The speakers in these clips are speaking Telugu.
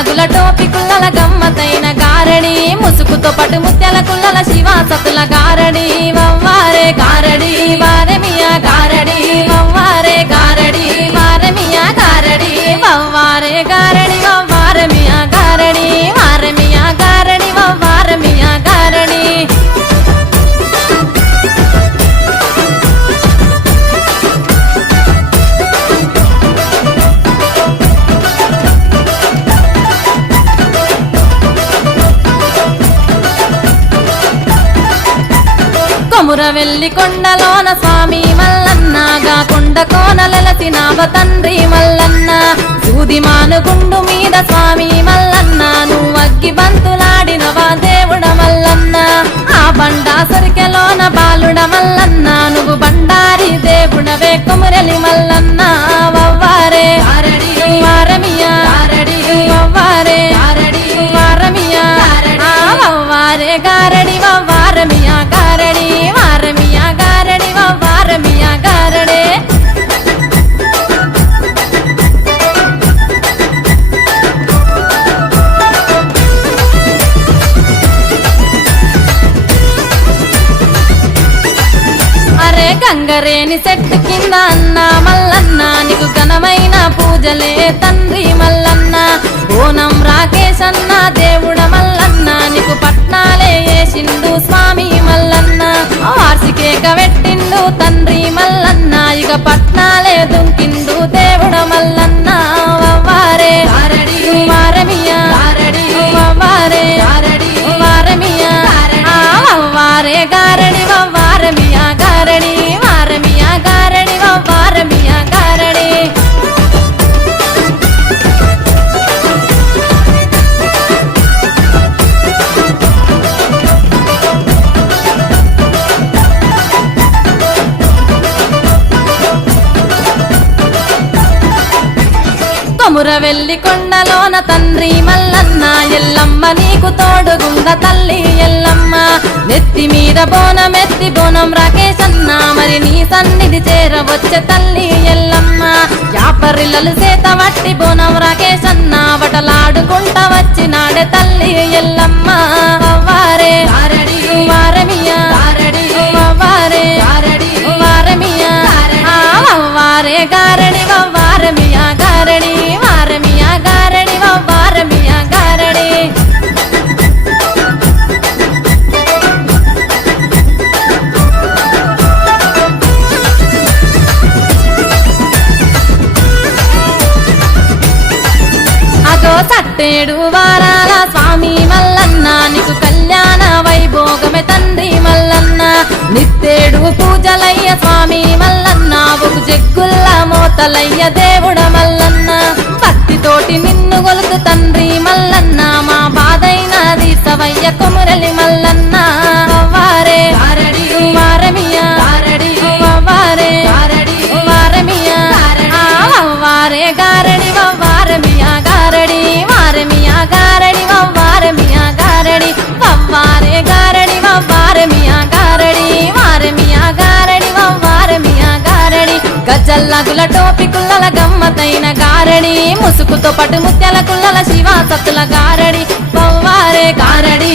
గజల్లాగుల టోపి కుల్లల గమ్మతైన గారడి. ముసుగుతో పటు ముత్యాల కుల్లల శివా సతుల గారడి. వవ్వారే గారడి. వా కొండలోన స్వామి మల్లన్నగా కొండ కోనలెలసినావ తండ్రి మల్లన్న. సూది మానుగుండు మీద స్వామి మల్లన్న నువ్వు అగ్గి రేని చెట్టు కింద అన్న మల్లన్న నీకు ఘనమైన పూజలే తండ్రి మల్లన్న. ఓనం రాకేష్ అన్న దేవుడ మల్లన్న నీకు పట్నాలే వేసిండు స్వామి మల్లన్న. వార్షికేక పెట్టిండు తండ్రి మల్లన్న ఇక పట్ వెల్లి కొండలోన తండ్రి మల్లన్న ఎల్లమ్మ నీకు తోడుగుంద తల్లి ఎల్లమ్మ. నెత్తి మీద బోనం ఎత్తి బోనం రాకేశన్న మరి నీ సన్నిధి చేరవచ్చే తల్లి ఎల్లమ్మ. యాపరిల్లలు సేత వట్టి బోనం రాకేశన్న వటలాడుకుంట వచ్చినాడే తల్లి ఎల్లమ్మ. వారే స్వామి మల్లన్న ఒక జగ్గుల్ల మోతలయ్య దేవుడ మల్లన్న. భక్తితోటి నిన్ను గొలుతు తండ్రి మల్లన్న మా బాధైన తీసవయ్య కొమురలి నాగుల టోపి కుల్లల గమ్మతైన గారడి. ముసుకుతో పటు ముత్యాల కుల్లల శివ సత్తుల గారడి. వవ్వారే గారడి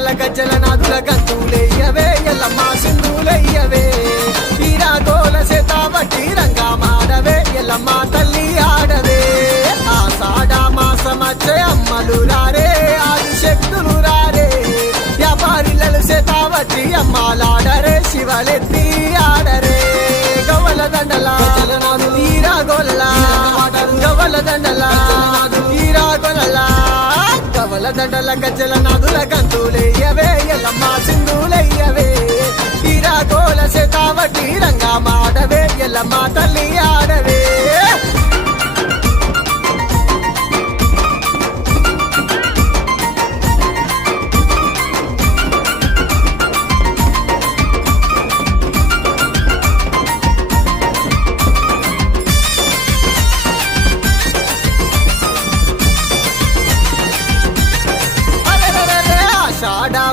దండల గజ్జల నాదుల గంతులెయ్యవే ఎల్లమ్మ సింధులెయ్యవే తీరా గోల సేతావటి రంగా మాడవే ఎల్లమ్మ తల్లి ఆడవే. ఆషాఢ మాసమచ్చే అమ్మలు రారే ఆది శక్తులు రారే. వ్యాపారిలలు సేతావటి అమ్మాలాడరే శివలెత్తి ఆడరే. గవ్వల దండల తీరా గోల గవ్వల దండల తీరా గోల గవ్వల దండల గజ్జల నాదుల గంతులేయవే ఎల్లమ్మ సింధులెయ్యవే తీరా గోల సేతావటి రంగా మాడవే ఎల్లమ్మ తల్లి ఆడవే.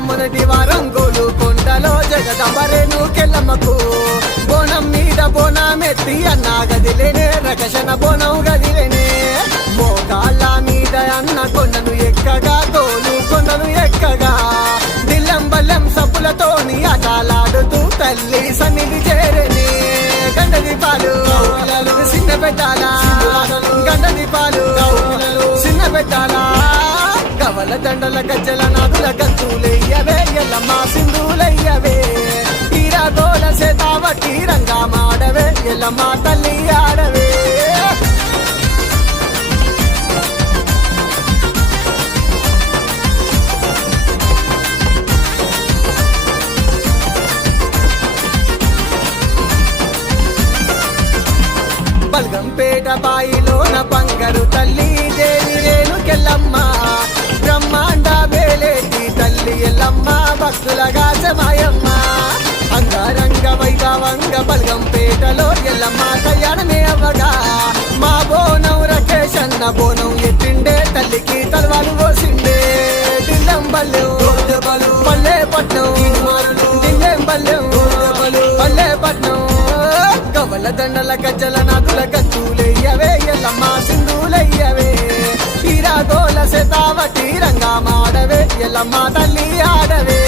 మొదటి వారం గోలు కొండలో జగదంబరేను కెల్లమ్మకు. బోనం మీద బోనమెత్తి అన్న గదిలేనే రకషణ బోనం గదిలేనే మోకాళ్ళ మీద అన్న కొండను ఎక్కగా తోలు కొండను ఎక్కగా. దిల్లం బల్లం సప్పులతోని ఆటలాడుతూ తల్లి సన్నిధి చేరని. గండది పాలు చిన్న పెట్టాల గవల దండల గజ్జల నాదుల గంతులెయ్యవే ఎల్లమ్మ సింధులయ్యవే. తీరా గోల సేతావటి రంగా మాడవే ఎల్లమ్మ తల్లి ఆడవే. బల్గంపేట బాయిలోన బంగారు తల్లి ఎల్లమ్మ భక్తులగా జమాయమ్మ అంగారంగ వైభవంగ బల్గంపేటలో ఎల్లమ్మ కళ్యాణమే అవ్వగా మా బోనం రకేష్ అన్న బోనం ఎట్టిండే తల్లికి తలవాలు పోసిండే. దిల్లం బల్లెం పల్లె పట్నం దిల్లెం బల్లెం పల్లె పట్నం కవల దండల గజ్జల నాదుల గంతులెయ్యవే ఎల్లమ్మ గోల సేతావటి రంగా మాడవే. ఎల్లమ్మ తల్లి ఆడవే.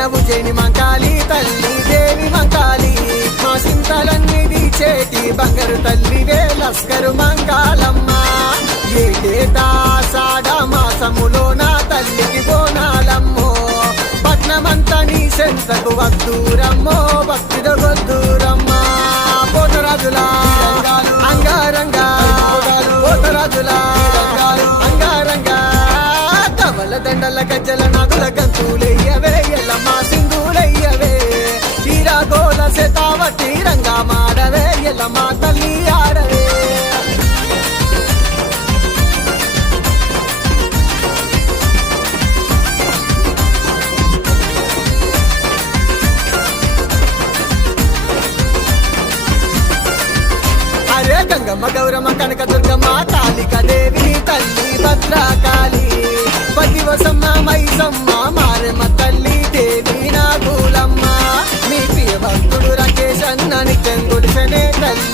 వెలిసిన జేని మంకాలి తల్లి దేవి మంకాలి. మా సింతలన్నీ తీచేటి బంగారు తల్లివే లస్కరు మంకాలమ్మ. ఏటేటా సాడ మాసములో నా తల్లికి బోనాలమ్మో. పట్నమంతా నీ సెంతకు వద్దూరమ్మో భక్తి వద్దూరమ్మా. పోతరాజులా అంగారంగా పోతరాజులా అంగారంగా. కవల దండల గజ్జల మాడవే ఎల్లమ్మ తల్లి ఆడవే. అరే గంగమ్మ గౌరమ్మ కనక దుర్గమ్మ కాళిక దేవి.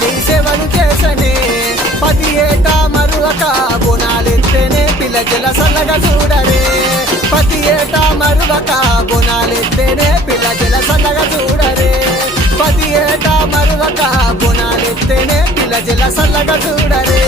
నీ సేవను చేసనే పది ఏటా మరువక బోనాలెత్తేనే పిల్ల జల సల్లగా చూడరే. పతి ఏటా మరువక బోనాలెత్తేనే పిల్ల జల సల్లగా చూడరే. పది ఏటా మరువక బోనాలెత్తేనే పిల్ల జల సల్లగా చూడరే.